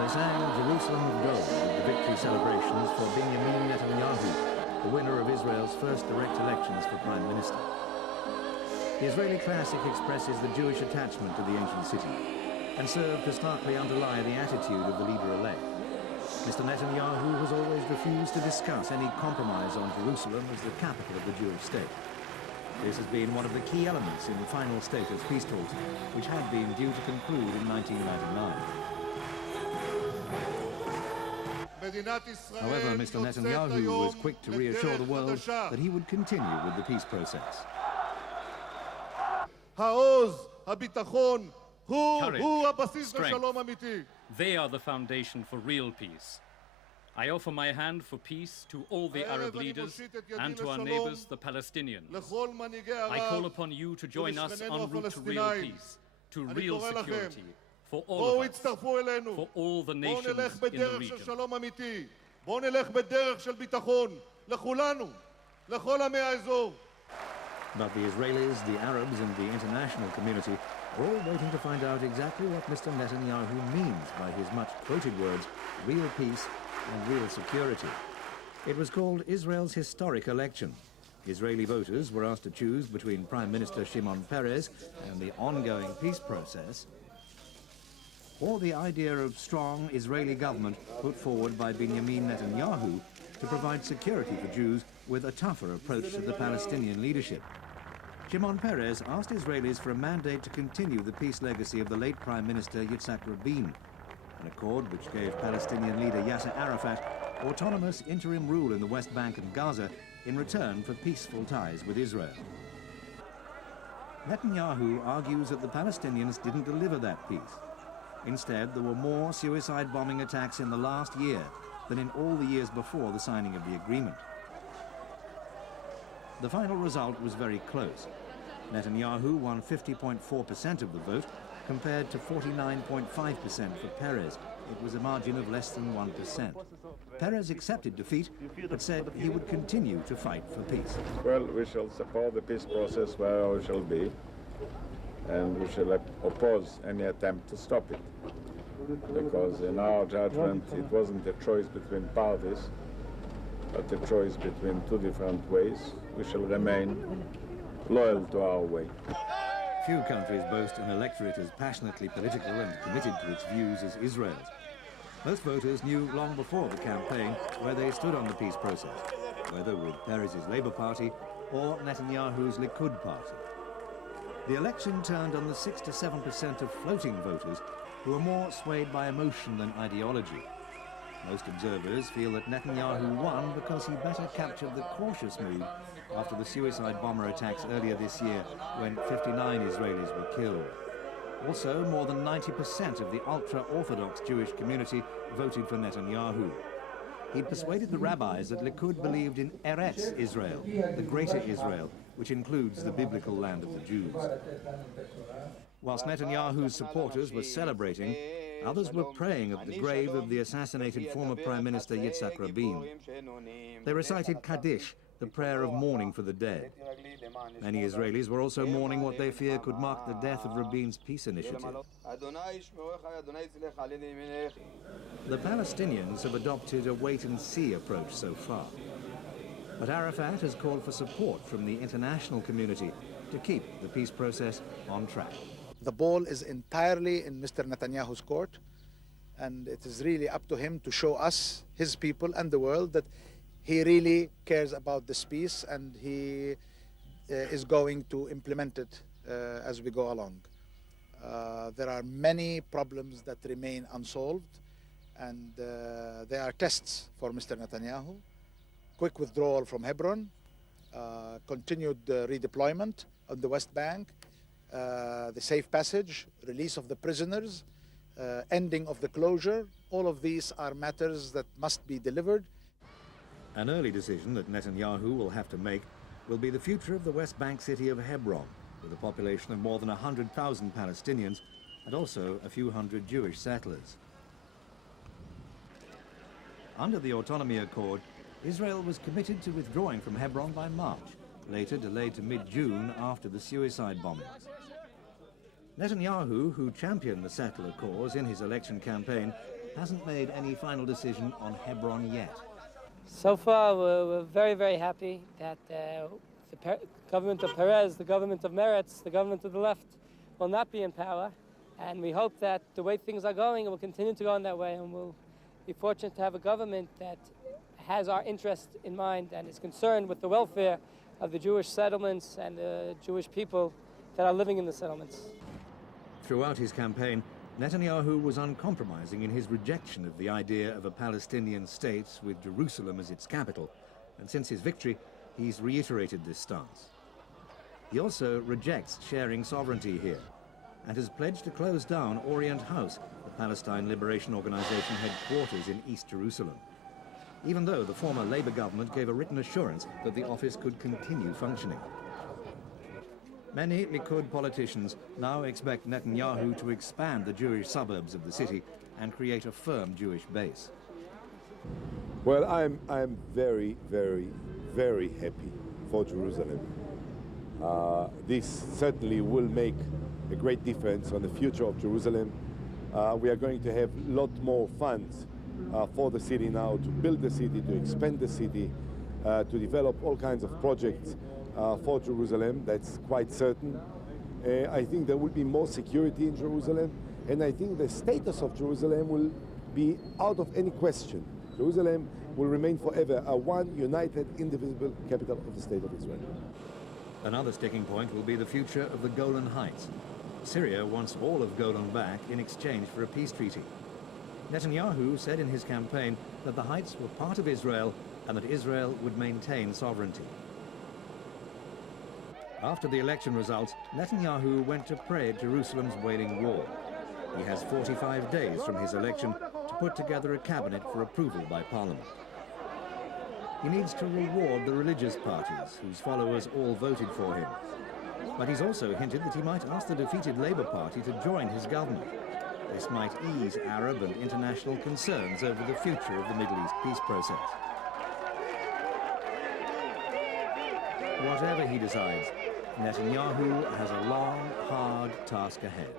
They sang Jerusalem of Gold at the victory celebrations for Benjamin Netanyahu, the winner of Israel's first direct elections for Prime Minister. The Israeli classic expresses the Jewish attachment to the ancient city and served to starkly underlie the attitude of the leader-elect. Mr Netanyahu has always refused to discuss any compromise on Jerusalem as the capital of the Jewish state. This has been one of the key elements in the final status peace talks, which had been due to conclude in 1999. However, Mr Netanyahu was quick to reassure the world that he would continue with the peace process. Courage, strength, they are the foundation for real peace. I offer my hand for peace to all the Arab leaders and to our neighbours, the Palestinians. I call upon you to join us en route to real peace, to real security, for all of us, for all the nations in the region. But the Israelis, the Arabs and the international community are all waiting to find out exactly what Mr Netanyahu means by his much-quoted words, real peace and real security. It was called Israel's historic election. Israeli voters were asked to choose between Prime Minister Shimon Peres and the ongoing peace process, or the idea of strong Israeli government put forward by Benjamin Netanyahu to provide security for Jews with a tougher approach to the Palestinian leadership. Shimon Peres asked Israelis for a mandate to continue the peace legacy of the late Prime Minister Yitzhak Rabin, an accord which gave Palestinian leader Yasser Arafat autonomous interim rule in the West Bank and Gaza in return for peaceful ties with Israel. Netanyahu argues that the Palestinians didn't deliver that peace. Instead, there were more suicide bombing attacks in the last year than in all the years before the signing of the agreement. The final result was very close. Netanyahu won 50.4% of the vote, compared to 49.5% for Peres. It was a margin of less than 1%. Peres accepted defeat, but said he would continue to fight for peace. Well, we shall support the peace process wherever we shall be, and we shall oppose any attempt to stop it. Because in our judgment, it wasn't a choice between parties, but a choice between two different ways. We shall remain loyal to our way. Few countries boast an electorate as passionately political and committed to its views as Israel's. Most voters knew long before the campaign where they stood on the peace process, whether with Peres' Labour Party or Netanyahu's Likud party. The election turned on the 6 to 7% of floating voters who are more swayed by emotion than ideology. Most observers feel that Netanyahu won because he better captured the cautious mood after the suicide bomber attacks earlier this year when 59 Israelis were killed. Also, more than 90% of the ultra-Orthodox Jewish community voted for Netanyahu. He'd persuaded the rabbis that Likud believed in Eretz Israel, the greater Israel, which includes the biblical land of the Jews. Whilst Netanyahu's supporters were celebrating, others were praying at the grave of the assassinated former Prime Minister Yitzhak Rabin. They recited Kaddish, the prayer of mourning for the dead. Many Israelis were also mourning what they fear could mark the death of Rabin's peace initiative. The Palestinians have adopted a wait-and-see approach so far. But Arafat has called for support from the international community to keep the peace process on track. The ball is entirely in Mr. Netanyahu's court, and it is really up to him to show us, his people and the world, that he really cares about this peace and he is going to implement it as we go along. There are many problems that remain unsolved, and there are tests for Mr. Netanyahu. Quick withdrawal from Hebron, continued redeployment on the West Bank, the safe passage, release of the prisoners, ending of the closure. All of these are matters that must be delivered. An early decision that Netanyahu will have to make will be the future of the West Bank city of Hebron, with a population of more than 100,000 Palestinians and also a few hundred Jewish settlers. Under the Autonomy Accord, Israel was committed to withdrawing from Hebron by March, later delayed to mid-June after the suicide bombings. Netanyahu, who championed the settler cause in his election campaign, hasn't made any final decision on Hebron yet. So far, we're very, very happy that the government of Peres, the government of Meretz, the government of the left will not be in power. And we hope that the way things are going, it will continue to go in that way, and we'll be fortunate to have a government that has our interest in mind and is concerned with the welfare of the Jewish settlements and the Jewish people that are living in the settlements. Throughout his campaign, Netanyahu was uncompromising in his rejection of the idea of a Palestinian state with Jerusalem as its capital, and since his victory, he's reiterated this stance. He also rejects sharing sovereignty here, and has pledged to close down Orient House, the Palestine Liberation Organization headquarters in East Jerusalem, even though the former Labour government gave a written assurance that the office could continue functioning. Many Likud politicians now expect Netanyahu to expand the Jewish suburbs of the city and create a firm Jewish base. Well, I'm very, very, very happy for Jerusalem. This certainly will make a great difference on the future of Jerusalem. We are going to have a lot more funds for the city now, to build the city, to expand the city, to develop all kinds of projects for Jerusalem. That's quite certain. I think there will be more security in Jerusalem, and I think the status of Jerusalem will be out of any question. Jerusalem will remain forever a one united, indivisible capital of the State of Israel. Another sticking point will be the future of the Golan Heights. Syria wants all of Golan back in exchange for a peace treaty. Netanyahu said in his campaign that the Heights were part of Israel and that Israel would maintain sovereignty. After the election results, Netanyahu went to pray at Jerusalem's Wailing Wall. He has 45 days from his election to put together a cabinet for approval by Parliament. He needs to reward the religious parties, whose followers all voted for him. But he's also hinted that he might ask the defeated Labour Party to join his government. This might ease Arab and international concerns over the future of the Middle East peace process. Whatever he decides, Netanyahu has a long, hard task ahead.